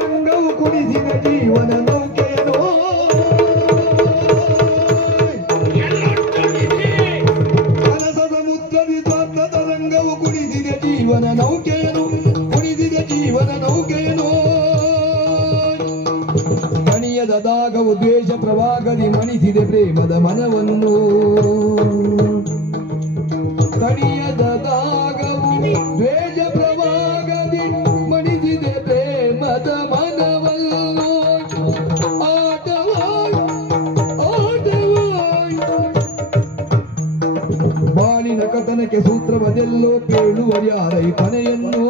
ರಂಗವು ಕುಣಿಸಿದ ಜೀವನ ನೌಕೆಯೋ ಕನಸದ ಮುತ್ತದಿ ಸ್ವಾರ್ಥದ ರಂಗವು ಕುಣಿಸಿದ ಜೀವನ ನೌಕೆಯನು ಕುಣಿಸಿದ ಜೀವನ ನೌಕೆಯನು ಮಣಿಯದ ದಾಗವು ದ್ವೇಷ ಪ್ರವಾಗದಿ ಮಣಿಸಿದೆ ಪ್ರೇಮದ ಮನವನ್ನು ತಣಿಯದ ದಾಗವು ದ್ವೇಷ ಪ್ರವಾಗದಿ ಮಣಿಸಿದೆ ಪ್ರೇಮದ ಮನವನ್ನು ಆಟವಾಯ್ ಆಟವಾಯ್ ಬಾಳಿನ ಕಥನಕ್ಕೆ ಸೂತ್ರವದೆಲ್ಲೋ ಕೇಳುವರ್ಯಾರೈ ಕೊನೆಯನ್ನು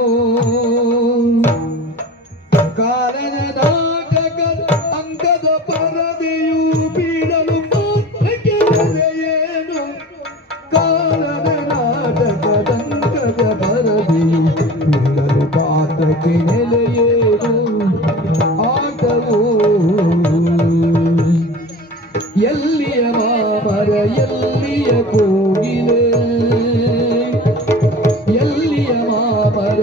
ಕಾಲನ ನಾಟಕದ ಅಂಕದ ಪರದೆಯು ಬೀಳಲು ಮಾತ್ರಕ್ಕೆ ಏನು ಕಾಲನ ನಾಟಕದ ಅಂಕದ ಪರದೆಯು ಬೀಳಲು ಪಾತ್ರಕ್ಕೆ ನೆಲೆಯೇನು ಆಟವು ಎಲ್ಲಿಯ ಮಾಮರ ಎಲ್ಲಿಯ ಕೋಗಿಲೆ ಎಲ್ಲಿಯ ಮಾಮರ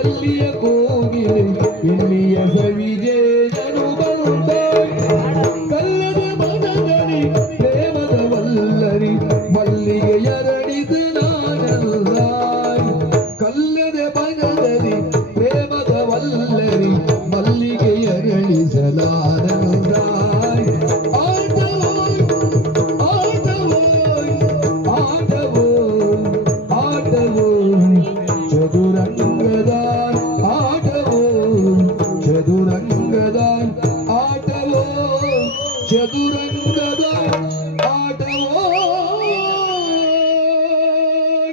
ಎಲ್ಲಿಯ ಕೋಗಿಲೆ ಎಲ್ಲಿಯ ಸವಿಜೇನನು ಬಂದ ಕಲ್ಲದ ಮನದಲ್ಲಿ ಪ್ರೇಮದ ವಲ್ಲರಿ ಮಲ್ಲಿಗೆ ಎರಡಿದು ನಾನಲ್ಲ ಕಲ್ಲದ ಮನದಲ್ಲಿ ಪ್ರೇಮದ ವಲ್ಲರಿ ಮಲ್ಲಿಗೆ ಎರಳಿಸಲಾನಲ್ಲ ಆಟವೋಯ್ ಆಟವೋಯ್ ಆಟವೋಯ್ ಆಟವೋಯ್ ಚದುರಂಗ